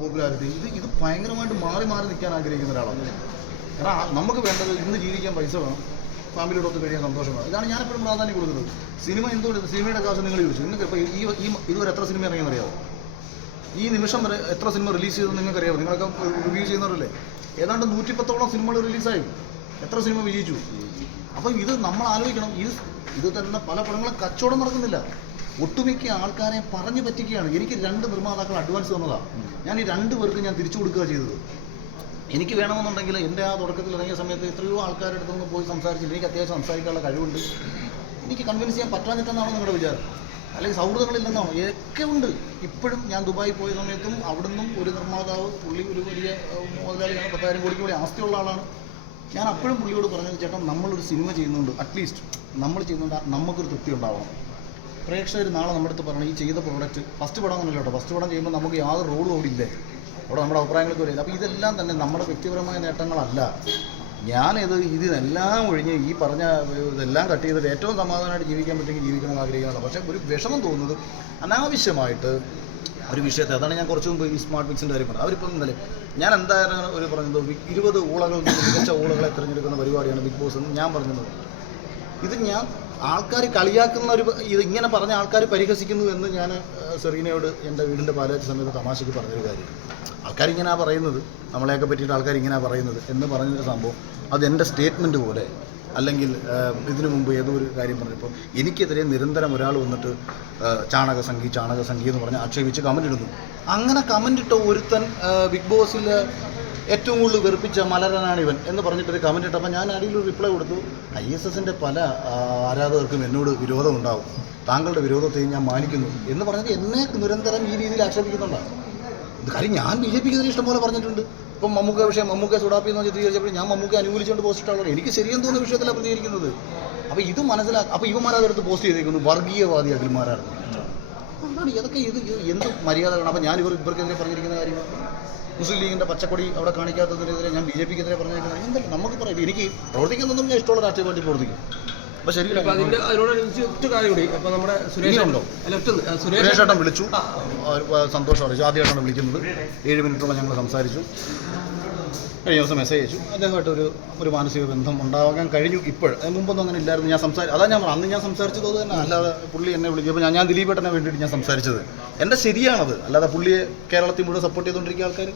Popularity ഇത് ഭയങ്കരമായിട്ട് മാറി നിൽക്കാൻ ആഗ്രഹിക്കുന്ന ഒരാളാണ്. കാരണം നമുക്ക് വേണ്ടത് ഇന്ന് ജീവിക്കാൻ പൈസ വേണം, ഫാമിലിയോടൊത്ത് കഴിയാൻ സന്തോഷം വേണം. ഇതാണ് ഞാനെപ്പോഴും പ്രാധാന്യം കൊടുക്കുന്നത്. സിനിമ എന്തുകൊണ്ട് സിനിമയുടെ കാശ് നിങ്ങൾ ചോദിച്ചു. നിങ്ങൾക്ക് ഇപ്പോൾ ഇതുവരെ എത്ര സിനിമ ഇറങ്ങിയെന്നറിയാമോ? ഈ നിമിഷം വരെ എത്ര സിനിമ റിലീസ് ചെയ്തെന്ന് നിങ്ങൾക്കറിയാമോ? നിങ്ങളൊക്കെ റിവ്യൂ ചെയ്യുന്നവരല്ലേ? ഏതാണ്ട് 110ഓളം സിനിമകൾ റിലീസായി. എത്ര സിനിമ വിജയിച്ചു? അപ്പം ഇത് നമ്മൾ ആലോചിക്കണം. ഇത് തന്നെ പല പടങ്ങളും കച്ചവടം നടക്കുന്നില്ല. ഒട്ടുമിക്ക ആൾക്കാരെ പറഞ്ഞു പറ്റിക്കുകയാണ്. എനിക്ക് 2 നിർമ്മാതാക്കൾ അഡ്വാൻസ് തന്നതാണ്. ഞാൻ ഈ 2 പേർക്ക് ഞാൻ തിരിച്ചു കൊടുക്കുക ചെയ്തത്. എനിക്ക് വേണമെന്നുണ്ടെങ്കിൽ എൻ്റെ ആ തുടക്കത്തിൽ ഇറങ്ങിയ സമയത്ത് എത്രയോ ആൾക്കാരുടെ അടുത്തൊന്ന് പോയി സംസാരിച്ചില്ല. എനിക്ക് അത്യാവശ്യം സംസാരിക്കാനുള്ള കഴിവുണ്ട്. എനിക്ക് കൺവിൻസ് ചെയ്യാൻ പറ്റാഞ്ഞിട്ടെന്നാണോ നിങ്ങളുടെ വിചാരം? അല്ലെങ്കിൽ സൗഹൃദങ്ങളില്ലെന്നാണോ? ഒക്കെ ഉണ്ട്. ഇപ്പോഴും ഞാൻ ദുബായി പോയ സമയത്തും അവിടുന്നും ഒരു നിർമ്മാതാവ്, പുള്ളി ഒരു വലിയ മുതലാളിയാണ്, 10,000 കോടിക്ക് കൂടി ആസ്തിയുള്ള ആളാണ്. ഞാൻ അപ്പോഴും പുള്ളിയോട് പറഞ്ഞത്, ചേട്ടൻ നമ്മളൊരു സിനിമ ചെയ്യുന്നുണ്ട്, അറ്റ്ലീസ്റ്റ് നമ്മൾ ചെയ്യുന്നുണ്ട്, നമുക്കൊരു തൃപ്തി ഉണ്ടാവണം. പ്രേക്ഷകർ നാളെ നമ്മുടെ അടുത്ത് പറയണം, ഈ ചെയ്ത പ്രോഡക്റ്റ് ഫസ്റ്റ് പടം എന്നല്ല കേട്ടോ, ഫസ്റ്റ് പടം ചെയ്യുമ്പോൾ നമുക്ക് യാതൊരു റോളും അവിടെ ഇല്ലേ, അവിടെ നമ്മുടെ അഭിപ്രായങ്ങൾക്ക് വരില്ല. അപ്പോൾ ഇതെല്ലാം തന്നെ നമ്മുടെ വ്യക്തിപരമായ നേട്ടങ്ങളല്ല. ഇതിനെല്ലാം ഒഴിഞ്ഞ് ഈ പറഞ്ഞ ഇതെല്ലാം കട്ട് ചെയ്തിട്ട് ഏറ്റവും സമാധാനമായിട്ട് ജീവിക്കാൻ പറ്റുമെങ്കിൽ ജീവിക്കണം ആഗ്രഹിക്കുന്നതാണ്. പക്ഷേ ഒരു വിഷമം തോന്നുന്നത് അനാവശ്യമായിട്ട് ഒരു വിഷയത്തെ, അതാണ് ഞാൻ കുറച്ച് മുമ്പ് ഈ സ്മാർട്ട് മിക്സിൻ്റെ കാര്യം പറഞ്ഞത്. അവരിപ്പം ഇന്നലെ ഞാൻ എന്തായാലും ഒരു പറഞ്ഞത് 20 ഊളകളിൽ നിന്ന് മികച്ച ഊളകളെ തിരഞ്ഞെടുക്കുന്ന പരിപാടിയാണ് ബിഗ് ബോസ് എന്ന് ഞാൻ പറഞ്ഞത്. ഇത് ഞാൻ ആൾക്കാർ കളിയാക്കുന്ന ഇത് ഇങ്ങനെ പറഞ്ഞ ആൾക്കാർ പരിഹസിക്കുന്നു എന്ന് ഞാൻ സെറീനയോട് എൻ്റെ വീടിൻ്റെ പാലാച്ച സമയത്ത് തമാശയ്ക്ക് പറഞ്ഞൊരു കാര്യം. ആൾക്കാരിങ്ങനെയാ പറയുന്നത്, നമ്മളെയൊക്കെ പറ്റിയിട്ട് ആൾക്കാരിങ്ങനെയാ പറയുന്നത് എന്ന് പറഞ്ഞൊരു സംഭവം, അതെൻ്റെ സ്റ്റേറ്റ്മെൻറ്റ് പോലെ. അല്ലെങ്കിൽ ഇതിനു മുമ്പ് ഏതോ ഒരു കാര്യം പറഞ്ഞപ്പോൾ എനിക്കെതിരെ നിരന്തരം ഒരാൾ വന്നിട്ട് ചാണകസംഖി എന്ന് പറഞ്ഞ് ആക്ഷേപിച്ച് കമൻ്റ് ഇടുന്നു. അങ്ങനെ കമൻ്റ് ഇട്ട ഒരുത്തൻ ബിഗ് ബോസിൽ ഏറ്റവും കൂടുതൽ വെറുപ്പിച്ച മലരനാണിവൻ എന്ന് പറഞ്ഞിട്ടൊരു കമൻ്റ് ഇട്ടപ്പോൾ ഞാൻ അടിയിലൊരു റിപ്ലൈ കൊടുത്തു. ISSൻ്റെ പല ആരാധകർക്കും എന്നോട് വിരോധമുണ്ടാവും, താങ്കളുടെ വിരോധത്തെയും ഞാൻ മാനിക്കുന്നു എന്ന് പറഞ്ഞിട്ട് എന്നെ നിരന്തരം ഈ രീതിയിൽ ആക്ഷേപിക്കുന്നുണ്ടാണ്. ഇത് കാര്യം ഞാൻ BJPക്കെതിരെ ഇഷ്ടംപോലെ പറഞ്ഞിട്ടുണ്ട്. ഇപ്പം മമ്മൂക്ക വിഷയം, മമ്മൂക്ക സുഡാപ്പി എന്ന് ചിത്രീകരിച്ചപ്പോൾ ഞാൻ മമ്മൂക്ക അനുകൂലിച്ചുകൊണ്ട് പോസ്റ്റ് ഇട്ടാളോ, എനിക്ക് ശരിയെന്ന് തോന്നുന്ന വിഷയത്തിലാണ് പ്രതികരിക്കുന്നത്. അപ്പോൾ ഇത് മനസ്സിലാക്കുക. അപ്പോൾ ഇവന്മാരതെടുത്ത് പോസ്റ്റ് ചെയ്തേക്കുന്നു, വർഗീയവാദി അഖിൽമാരാണ്. എന്താണ് ഇതൊക്കെ? ഇത് എന്ത് മര്യാദകളാണ്? അപ്പോൾ ഞാൻ ഇവർക്കെതിരെ പറഞ്ഞിരിക്കുന്ന കാര്യം, മുസ്ലിം ലീഗിൻ്റെ പച്ചക്കൊടി അവിടെ കാണിക്കാത്തതിനെതിരെ ഞാൻ BJPക്കെതിരെ പറഞ്ഞിരിക്കുന്നത് എന്തെങ്കിലും നമുക്ക് പറയാം. എനിക്ക് പ്രവർത്തിക്കുന്നതൊന്നും ഞാൻ ഇഷ്ടമുള്ള രാഷ്ട്രീയ പാർട്ടി പ്രവർത്തിക്കും. അപ്പോൾ ശരി, അതിനോടനുബന്ധിച്ച് കാര്യം കൂടി. അപ്പോൾ നമ്മുടെ സുരേഷ് ഏട്ടൻ വിളിച്ചു, സന്തോഷം അറിയിച്ചു. ആദ്യമായിട്ടാണ് വിളിക്കുന്നത്. 7 മിനിറ്റോളം ഞങ്ങൾ സംസാരിച്ചു. കഴിഞ്ഞ ദിവസം മെസ്സേജ് അയച്ചു. അദ്ദേഹമായിട്ട് ഒരു മാനസിക ബന്ധം ഉണ്ടാകാൻ കഴിഞ്ഞു. മുമ്പൊന്നും അങ്ങനെ ഇല്ലായിരുന്നു. അതാ ഞാൻ അന്ന് ഞാൻ സംസാരിച്ചത് അത് തന്നെ. അല്ലാതെ പുള്ളി എന്നെ വിളിച്ചപ്പോൾ ഞാൻ ദിലീപേട്ടനെ വേണ്ടിയിട്ട് ഞാൻ സംസാരിച്ചത് എൻ്റെ ശരിയാണത്. അല്ലാതെ പുള്ളിയെ കേരളത്തിൽ മുഴുവൻ സപ്പോർട്ട് ചെയ്തുകൊണ്ടിരിക്കുന്ന ആൾക്കാർ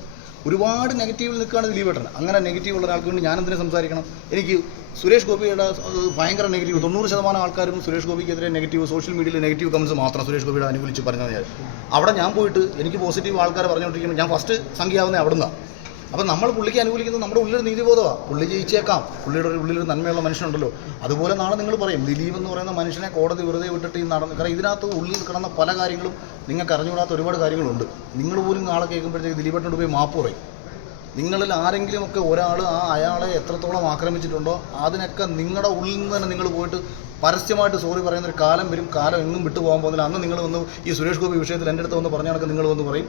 ഒരുപാട് നെഗറ്റീവിൽ നിൽക്കുകയാണ് ദിലീപേട്ടൻ. അങ്ങനെ നെഗറ്റീവ് ഉള്ള ഒരാൾക്ക് വേണ്ടി ഞാനെന്തിനു സംസാരിക്കണം? എനിക്ക് സുരേഷ് ഗോപിയുടെ ഭയങ്കര നെഗറ്റീവ്, 90% ആൾക്കാരും സുരേഷ് ഗോപിക്കെതിരെ നെഗറ്റീവ്, സോഷ്യൽ മീഡിയയിൽ നെഗറ്റീവ് കമൻസ് മാത്രം സുരേഷ് ഗോപിയുടെ അനുകൂലിച്ച് പറഞ്ഞത്. അവിടെ ഞാൻ പോയിട്ട് എനിക്ക് പോസിറ്റീവ് ആൾക്കാർ പറഞ്ഞുകൊണ്ടിരിക്കുമ്പോൾ ഞാൻ ഫസ്റ്റ് സംഖ്യയാവുന്നത് അവിടെ നിന്നാണ്. അപ്പം നമ്മൾ പുള്ളിക്ക് അനുകൂലിക്കുന്നത് നമ്മുടെ ഉള്ളിലൊരു നീതിബോധമാണ്. പുള്ളി ജയിച്ചേക്കാം, പുള്ളിയുടെ ഉള്ളിലൊരു നന്മയുള്ള മനുഷ്യനുണ്ടല്ലോ. അതുപോലെ നാളെ നിങ്ങൾ പറയും ദിലീപ് എന്ന് പറയുന്ന മനുഷ്യനെ കോടതി വെറുതെ വിട്ടിട്ട് ഈ നടന്നു. കാരണം ഇതിനകത്ത് ഉള്ളിൽ കിടന്ന പല കാര്യങ്ങളും നിങ്ങൾക്ക് അറിഞ്ഞുകൂടാത്ത ഒരുപാട് കാര്യങ്ങളുണ്ട്. നിങ്ങൾ പോലും നാളെ കേൾക്കുമ്പോഴത്തേക്ക് ദിലീപേട്ടനോട് പോയി മാപ്പ് പറയും. നിങ്ങളിൽ ആരെങ്കിലുമൊക്കെ ഒരാൾ അയാളെ എത്രത്തോളം ആക്രമിച്ചിട്ടുണ്ടോ അതിനൊക്കെ നിങ്ങളുടെ ഉള്ളിൽ നിന്ന് തന്നെ നിങ്ങൾ പോയിട്ട് പരസ്യമായിട്ട് സോറി പറയുന്നൊരു കാലം വരും. കാലം എങ്ങും വിട്ടു പോകാൻ പോകുന്നില്ല. അന്ന് നിങ്ങൾ വന്ന് ഈ സുരേഷ് ഗോപി വിഷയത്തിൽ എൻ്റെ അടുത്ത് വന്ന് പറഞ്ഞ കണക്ക് നിങ്ങൾ വന്ന് പറയും,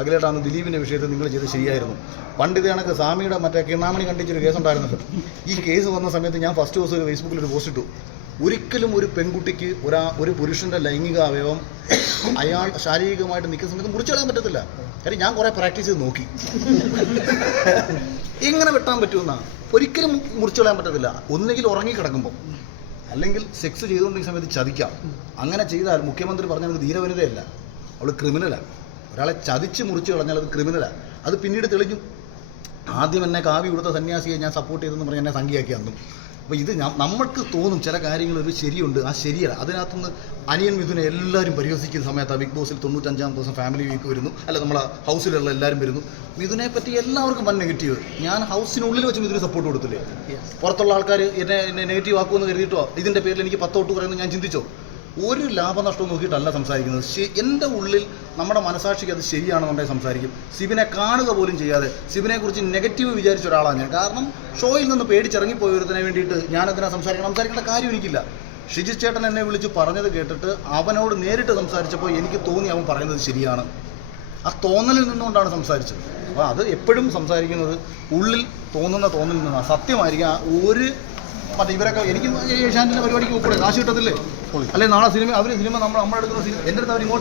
അഖിലേട്ടാണ് ദിലീപിൻ്റെ വിഷയത്തിൽ നിങ്ങൾ ചെയ്ത് ശരിയായിരുന്നു. പണ്ട് ഇത് കണക്ക് സ്വാമിയുടെ മറ്റേ കിണ്ണാമണി കണ്ടിച്ചൊരു കേസുണ്ടായിരുന്നല്ലോ. ഈ കേസ് വന്ന സമയത്ത് ഞാൻ ഫസ്റ്റ് ദിവസം ഒരു ഫേസ്ബുക്കിൽ ഒരു പോസ്റ്റ് ഇട്ടു. ഒരിക്കലും ഒരു പെൺകുട്ടിക്ക് ഒരു പുരുഷൻ്റെ ലൈംഗിക അവയവം അയാൾ ശാരീരികമായിട്ട് നിൽക്കുന്ന സമയത്ത് മുറിച്ചു കളയാൻ പറ്റത്തില്ല. കാര്യം ഞാൻ കുറേ പ്രാക്ടീസ് ചെയ്ത് നോക്കി. എങ്ങനെ വെട്ടാൻ പറ്റുമെന്നാണ്. ഒരിക്കലും മുറിച്ചു കളയാൻ പറ്റത്തില്ല. ഒന്നുകിൽ ഉറങ്ങിക്കിടക്കുമ്പോൾ, അല്ലെങ്കിൽ സെക്സ് ചെയ്തുകൊണ്ടിരിക്കുന്ന സമയത്ത് ചതിക്കാം. അങ്ങനെ ചെയ്താൽ മുഖ്യമന്ത്രി പറഞ്ഞത് ധീരവനിതയല്ല, അവൾ ക്രിമിനലാണ്. ഒരാളെ ചതിച്ച് മുറിച്ച് കളഞ്ഞാൽ അത് ക്രിമിനലാണ്. അത് പിന്നീട് തെളിഞ്ഞു. ആദ്യം എന്നെ കാവ്യ കൊടുത്ത സന്യാസിയെ ഞാൻ സപ്പോർട്ട് ചെയ്തെന്ന് പറഞ്ഞ് എന്നെ സംഖ്യയാക്കി അന്നും. അപ്പോൾ ഇത് നമ്മൾക്ക് തോന്നും ചില കാര്യങ്ങളൊരു ശരിയുണ്ട്, ആ ശരിയല്ല. അതിനകത്തുനിന്ന് അനിയൻ മിഥുനെ എല്ലാവരും പരിഹസിക്കുന്ന സമയത്ത് ബിഗ് ബോസിൽ 95-ാം ദിവസം ഫാമിലി വീക്ക് വരുന്നു. അല്ല, നമ്മളെ ഹൗസിലുള്ള എല്ലാവരും വരുന്നു. മിഥുനെ പറ്റി എല്ലാവർക്കും വൻ നെഗറ്റീവ്. ഞാൻ ഹൗസിനുള്ളിൽ വെച്ച് മിഥുന് സപ്പോർട്ട് കൊടുത്തില്ലേ? പുറത്തുള്ള ആൾക്കാർ എന്നെ നെഗറ്റീവ് ആക്കുമെന്ന് കരുതിയിട്ടോ ഇതിൻ്റെ പേരിൽ എനിക്ക് 10 വോട്ട് പറയുന്നത് ഞാൻ ചിന്തിച്ചോ? ഒരു ലാഭനഷ്ടവും നോക്കിയിട്ടല്ല സംസാരിക്കുന്നത്. എൻ്റെ ഉള്ളിൽ നമ്മുടെ മനസാക്ഷിക്ക് അത് ശരിയാണെന്നുണ്ടെങ്കിൽ സംസാരിക്കും. സിബിനെ കാണുക പോലും ചെയ്യാതെ സിബിനെക്കുറിച്ച് നെഗറ്റീവ് വിചാരിച്ച ഒരാളാണ് ഞാൻ. കാരണം ഷോയിൽ നിന്ന് പേടിച്ചിറങ്ങിപ്പോയതിനെ വേണ്ടിയിട്ട് ഞാനതിനെ സംസാരിക്കേണ്ട കാര്യം എനിക്കില്ല. ഷിജി ചേട്ടൻ എന്നെ വിളിച്ച് പറഞ്ഞത് കേട്ടിട്ട് അവനോട് നേരിട്ട് സംസാരിച്ചപ്പോൾ എനിക്ക് തോന്നി അവൻ പറയുന്നത് ശരിയാണ്. ആ തോന്നലിൽ നിന്നുകൊണ്ടാണ് സംസാരിച്ചത്. അപ്പോൾ അത് എപ്പോഴും സംസാരിക്കുന്നത് ഉള്ളിൽ തോന്നുന്ന തോന്നലിൽ നിന്നാണ്. സത്യമായിരിക്കും. മറ്റേ ഇവരൊക്കെ എനിക്ക് ഏഷ്യാനെറ്റിൻ്റെ പരിപാടിക്ക് ഉൾപ്പെടെ കാശ് കിട്ടത്തില്ലേ? അല്ലെങ്കിൽ നാളെ സിനിമ നമ്മുടെ അടുത്തുള്ള സിനിമ എൻ്റെ അടുത്ത് അവർ ഇങ്ങോട്ട്